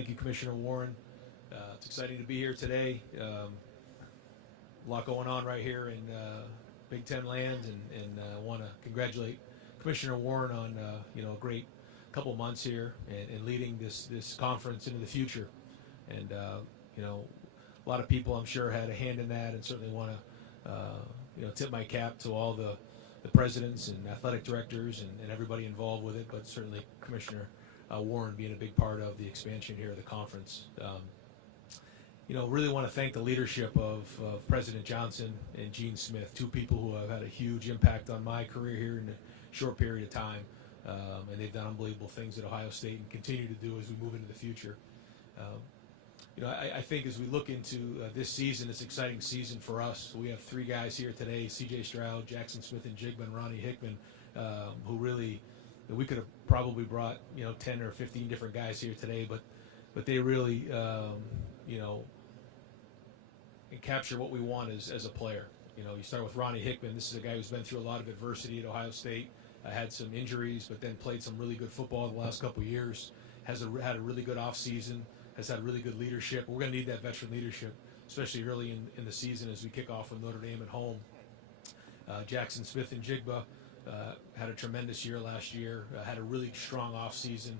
thank you, Commissioner Warren. It's exciting to be here today. A lot going on right here in Big Ten land, and I want to congratulate Commissioner Warren on a great couple months here and leading this conference into the future. And a lot of people, I'm sure, had a hand in that, and certainly want to tip my cap to all the presidents and athletic directors and everybody involved with it, but certainly Commissioner Warren being a big part of the expansion here of the conference. Really want to thank the leadership of President Johnson and Gene Smith, two people who have had a huge impact on my career here in a short period of time. And they've done unbelievable things at Ohio State and continue to do as we move into the future. I think as we look into this season, it's an exciting season for us. We have three guys here today, C.J. Stroud, Jackson Smith-Njigba, and Ronnie Hickman, who really, we could have probably brought 10 or 15 different guys here today, but they really capture what we want as a player. You start with Ronnie Hickman. This is a guy who's been through a lot of adversity at Ohio State, had some injuries, but then played some really good football the last couple of years, had a really good offseason, has had really good leadership. We're going to need that veteran leadership, especially early in the season as we kick off with Notre Dame at home. Jackson Smith-Njigba had a tremendous year last year, had a really strong offseason.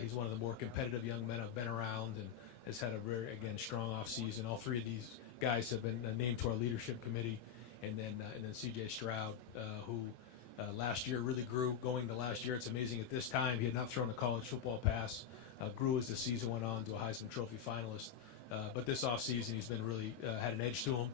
He's one of the more competitive young men I've been around and has had a very, again, strong offseason. All three of these guys have been named to our leadership committee. And then C.J. Stroud, who last year really grew going to last year. It's amazing at this time he had not thrown a college football pass. Grew as the season went on to a Heisman Trophy finalist. But this offseason he's been really had an edge to him.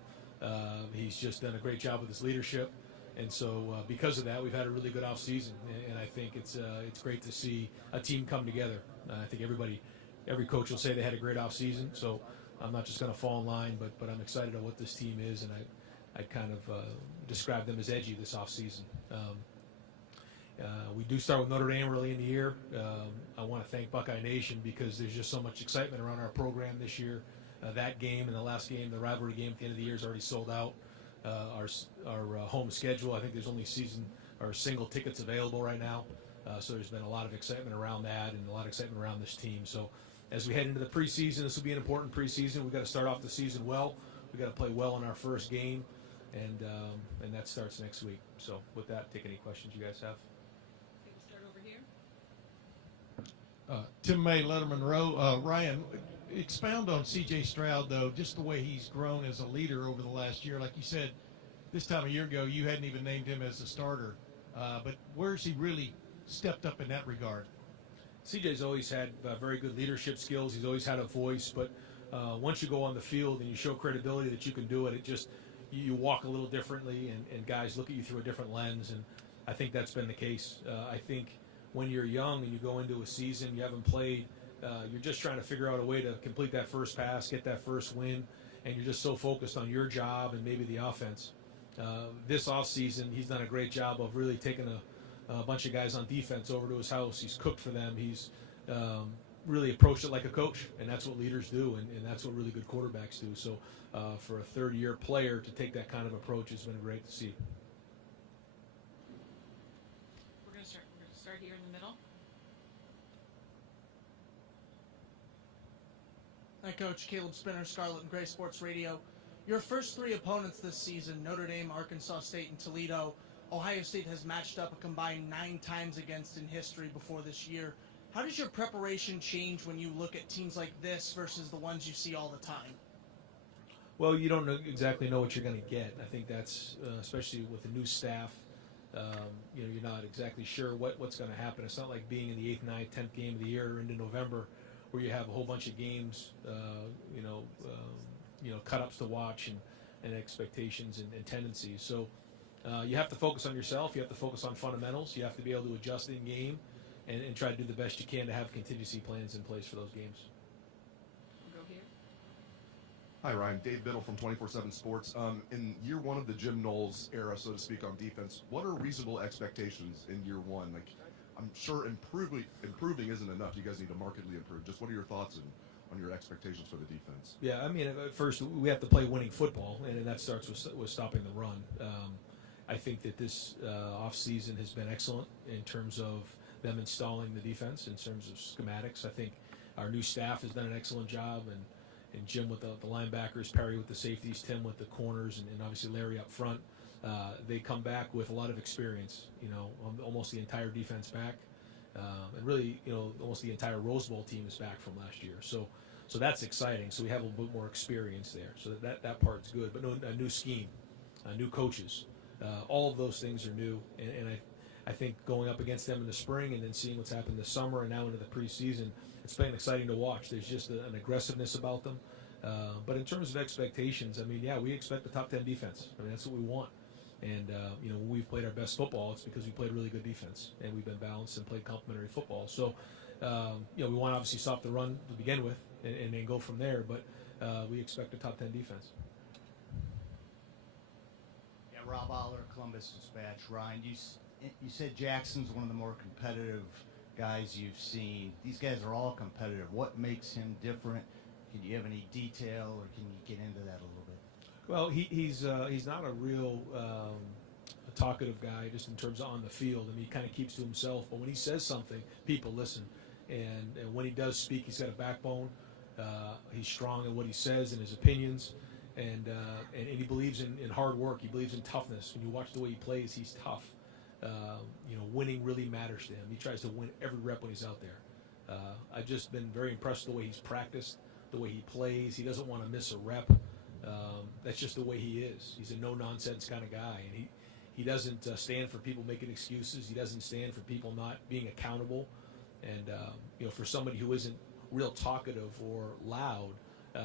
He's just done a great job with his leadership. And so because of that, we've had a really good offseason. And I think it's great to see a team come together. I think every coach will say they had a great offseason. So I'm not just going to fall in line, but I'm excited about what this team is. And I kind of describe them as edgy this offseason. We do start with Notre Dame early in the year. I want to thank Buckeye Nation because there's just so much excitement around our program this year. That game and the last game, the rivalry game at the end of the year, is already sold out. Our home schedule, I think there's only single tickets available right now. So there's been a lot of excitement around that and a lot of excitement around this team. So as we head into the preseason, this will be an important preseason. We've got to start off the season well. We've got to play well in our first game, and that starts next week. So with that, take any questions you guys have. Tim May, Letterman Row. Ryan, expound on C.J. Stroud, though, just the way he's grown as a leader over the last year. Like you said, this time a year ago, you hadn't even named him as a starter. But where's he really stepped up in that regard? C.J.'s always had very good leadership skills. He's always had a voice. But once you go on the field and you show credibility that you can do it, you walk a little differently, and guys look at you through a different lens. And I think that's been the case. I think when you're young and you go into a season, you haven't played, you're just trying to figure out a way to complete that first pass, get that first win, and you're just so focused on your job and maybe the offense. This offseason, he's done a great job of really taking a bunch of guys on defense over to his house. He's cooked for them. He's really approached it like a coach, and that's what leaders do, and that's what really good quarterbacks do. So for a third-year player to take that kind of approach has been great to see. Start here in the middle. Hi, Coach. Caleb Spinner, Scarlet and Gray Sports Radio. Your first three opponents this season, Notre Dame, Arkansas State, and Toledo, Ohio State has matched up a combined 9 times against in history before this year. How does your preparation change when you look at teams like this versus the ones you see all the time? Well, you don't exactly know what you're going to get. I think that's, especially with the new staff, you're not exactly sure what's going to happen. It's not like being in the 8th, 9th, 10th game of the year into November where you have a whole bunch of games, cut-ups to watch and expectations and tendencies. So you have to focus on yourself. You have to focus on fundamentals. You have to be able to adjust in game and try to do the best you can to have contingency plans in place for those games. We'll go here. Hi, Ryan. Dave Biddle from 24/7 Sports. In year one of the Jim Knowles era, so to speak, on defense, what are reasonable expectations in year one? Like, I'm sure improving isn't enough. You guys need to markedly improve. Just what are your thoughts on your expectations for the defense? Yeah, I mean, at first we have to play winning football, and that starts with stopping the run. I think that this offseason has been excellent in terms of them installing the defense, in terms of schematics. I think our new staff has done an excellent job, and Jim with the linebackers, Perry with the safeties, Tim with the corners, and obviously Larry up front. They come back with a lot of experience, almost the entire defense back. And really, almost the entire Rose Bowl team is back from last year. So that's exciting. So we have a little bit more experience there. So that part's good. But no, a new scheme, new coaches. All of those things are new. And I think going up against them in the spring and then seeing what's happened this summer and now into the preseason, it's been exciting to watch. There's just an aggressiveness about them. But in terms of expectations, we expect the top 10 defense. That's what we want. And, when we've played our best football, it's because we played really good defense. And we've been balanced and played complementary football. So, we want to obviously stop the run to begin with and then go from there. But we expect a top 10 defense. Yeah, Rob Aller, Columbus Dispatch. Ryan, you said Jackson's one of the more competitive guys you've seen. These guys are all competitive. What makes him different? Can you have any detail, or can you get into that a little bit? Well, he's not a real a talkative guy just in terms of on the field. He kind of keeps to himself. But when he says something, people listen. And when he does speak, he's got a backbone. He's strong in what he says and his opinions. And he believes in hard work. He believes in toughness. When you watch the way he plays, he's tough. Winning really matters to him. He tries to win every rep when he's out there. I've just been very impressed with the way he's practiced, the way he plays. He doesn't want to miss a rep. That's just the way he is. He's a no-nonsense kind of guy, and he doesn't stand for people making excuses. He doesn't stand for people not being accountable. And for somebody who isn't real talkative or loud,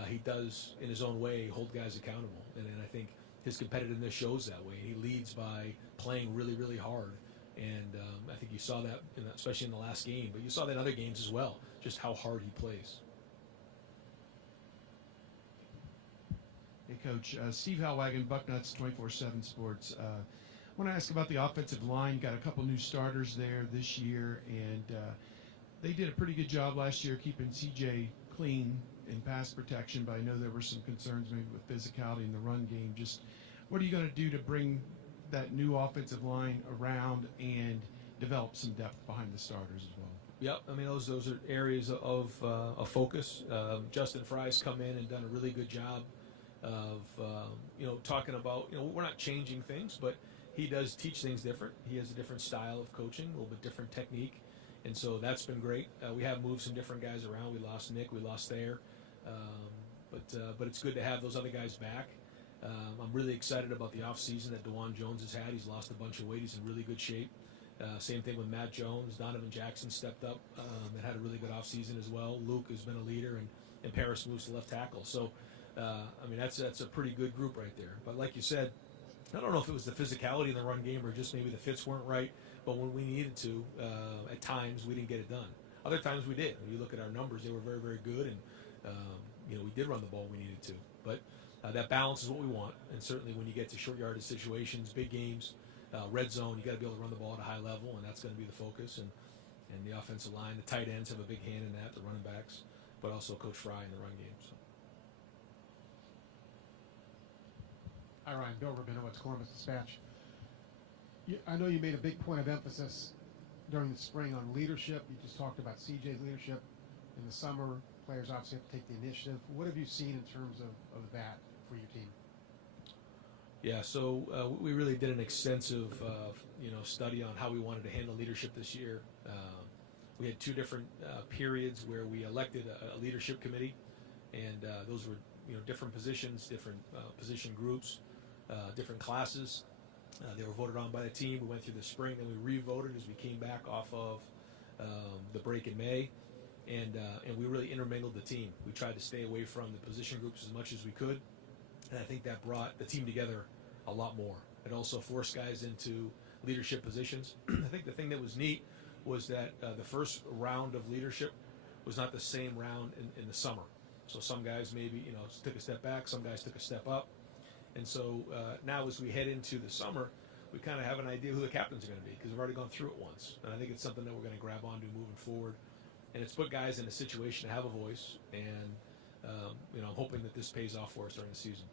he does, in his own way, hold guys accountable. And I think his competitiveness shows that way. He leads by playing really, really hard. And I think you saw that, especially in the last game, but you saw that in other games as well, just how hard he plays. Hey, Coach. Steve Halwagon, Bucknuts 24/7 Sports. I want to ask about the offensive line. Got a couple new starters there this year, and they did a pretty good job last year keeping CJ clean in pass protection, but I know there were some concerns maybe with physicality in the run game. Just what are you going to do to bring that new offensive line around and develop some depth behind the starters as well? Yep, those are areas of focus. Justin Fry's come in and done a really good job of talking about, we're not changing things, but he does teach things different. He has a different style of coaching, a little bit different technique, and so that's been great. We have moved some different guys around. We lost Nick, we lost Thayer, but it's good to have those other guys back. I'm really excited about the offseason that DeJuan Jones has had. He's lost a bunch of weight. He's in really good shape. Same thing with Matt Jones. Donovan Jackson stepped up and had a really good offseason as well. Luke has been a leader, and Paris moves to left tackle. So, that's a pretty good group right there. But like you said, I don't know if it was the physicality in the run game or just maybe the fits weren't right. But when we needed to, at times we didn't get it done. Other times we did. When you look at our numbers, they were very, very good, and we did run the ball when we needed to. But that balance is what we want. And certainly when you get to short yardage situations, big games, red zone, you got to be able to run the ball at a high level, and that's going to be the focus. And the offensive line, the tight ends have a big hand in that, the running backs, but also Coach Fry in the run game. So. Hi, Ryan. Bill Rabinowitz, Columbus Dispatch. I know you made a big point of emphasis during the spring on leadership. You just talked about CJ's leadership. In the summer, players obviously have to take the initiative. What have you seen in terms of that for your team? Yeah, so we really did an extensive, study on how we wanted to handle leadership this year. We had two different periods where we elected a leadership committee, and those were, different positions, different position groups, different classes. They were voted on by the team. We went through the spring, and we re-voted as we came back off of the break in May, and we really intermingled the team. We tried to stay away from the position groups as much as we could, and I think that brought the team together a lot more. It also forced guys into leadership positions. I think the thing that was neat was that the first round of leadership was not the same round in the summer. So some guys maybe, took a step back, some guys took a step up. And so now as we head into the summer, we kind of have an idea who the captains are going to be because we've already gone through it once. And I think it's something that we're going to grab onto moving forward. And it's put guys in a situation to have a voice. And, I'm hoping that this pays off for us during the season.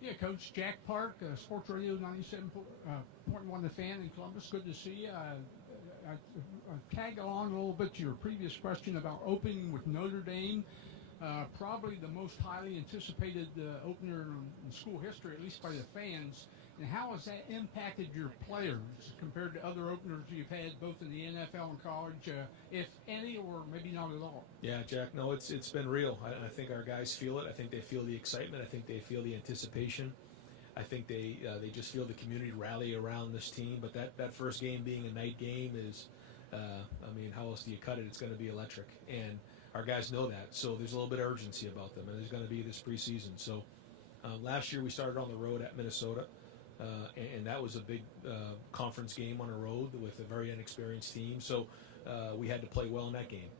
Yeah, Coach Jack Park, Sports Radio 97.1 The Fan in Columbus. Good to see you. tag along a little bit to your previous question about opening with Notre Dame. Probably the most highly anticipated opener in school history, at least by the fans. And how has that impacted your players compared to other openers you've had both in the NFL and college, if any, or maybe not at all? Yeah, Jack. No, it's been real. I think our guys feel it. I think they feel the excitement. I think they feel the anticipation. I think they just feel the community rally around this team. But that first game being a night game is, I mean, how else do you cut it? It's going to be electric, and our guys know that. So there's a little bit of urgency about them, and there's going to be this preseason. So last year we started on the road at Minnesota. And that was a big conference game on the road with a very inexperienced team. So we had to play well in that game.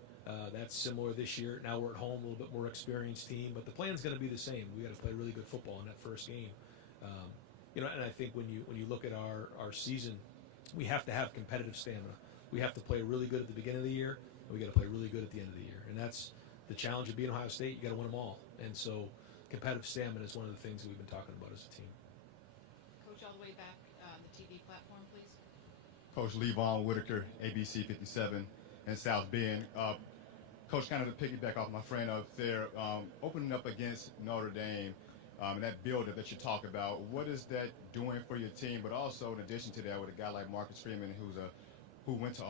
That's similar this year. Now we're at home, a little bit more experienced team, but the plan's going to be the same. We got to play really good football in that first game. And I think when you look at our season, we have to have competitive stamina. We have to play really good at the beginning of the year, and we got to play really good at the end of the year. And that's the challenge of being Ohio State. You got to win them all. And so competitive stamina is one of the things that we've been talking about as a team. Coach, all the way back on the TV platform, please. Coach Levon Whitaker, ABC 57 in South Bend. Coach, kind of to piggyback off my friend up there, opening up against Notre Dame, and that builder that you talk about, what is that doing for your team? But also, in addition to that, with a guy like Marcus Freeman, who went to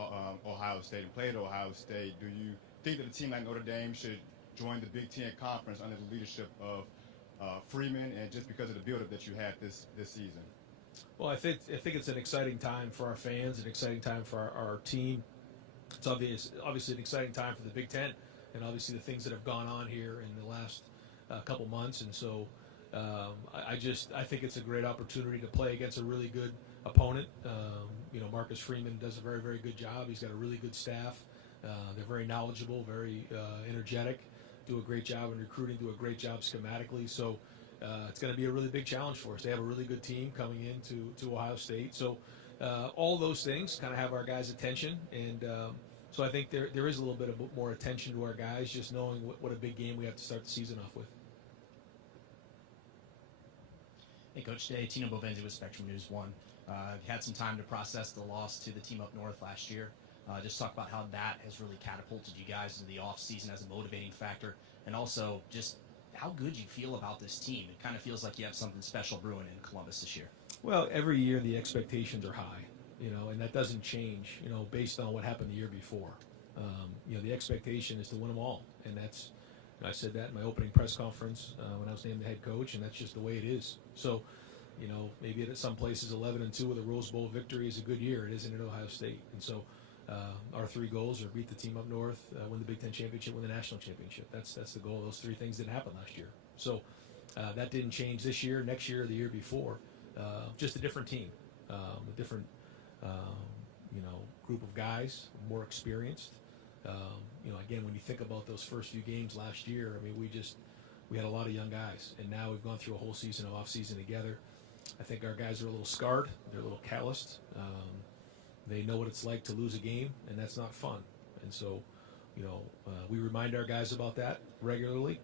Ohio State and played at Ohio State, do you think that a team like Notre Dame should join the Big Ten Conference under the leadership of Freeman, and just because of the build-up that you had this season? Well, I think it's an exciting time for our fans, an exciting time for our team. It's obviously an exciting time for the Big Ten, and obviously the things that have gone on here in the last couple months. And so I think it's a great opportunity to play against a really good opponent. Marcus Freeman does a very, very good job. He's got a really good staff. They're very knowledgeable, very energetic, do a great job in recruiting, do a great job schematically. So it's going to be a really big challenge for us. They have a really good team coming into Ohio State. So all those things kind of have our guys' attention. And so I think there is a little bit of more attention to our guys, just knowing what a big game we have to start the season off with. Hey, Coach. Today, Tino Bovenzi with Spectrum News 1. Had some time to process the loss to the team up north last year. Just talk about how that has really catapulted you guys into the offseason as a motivating factor, and also just how good you feel about this team. It kind of feels like you have something special brewing in Columbus this year. Well, every year the expectations are high, and that doesn't change, based on what happened the year before. The expectation is to win them all, and I said that in my opening press conference when I was named the head coach, and that's just the way it is. So, maybe at some places 11-2 with a Rose Bowl victory is a good year. It isn't at Ohio State, and so our three goals are beat the team up north, win the Big Ten championship, win the national championship. That's the goal. Those three things didn't happen last year, so that didn't change this year, next year, the year before. Just a different team, a different group of guys, more experienced. Again, when you think about those first few games last year, I mean, we had a lot of young guys, and now we've gone through a whole season of off season together. I think our guys are a little scarred. They're a little calloused. They know what it's like to lose a game, and that's not fun. And so, we remind our guys about that regularly.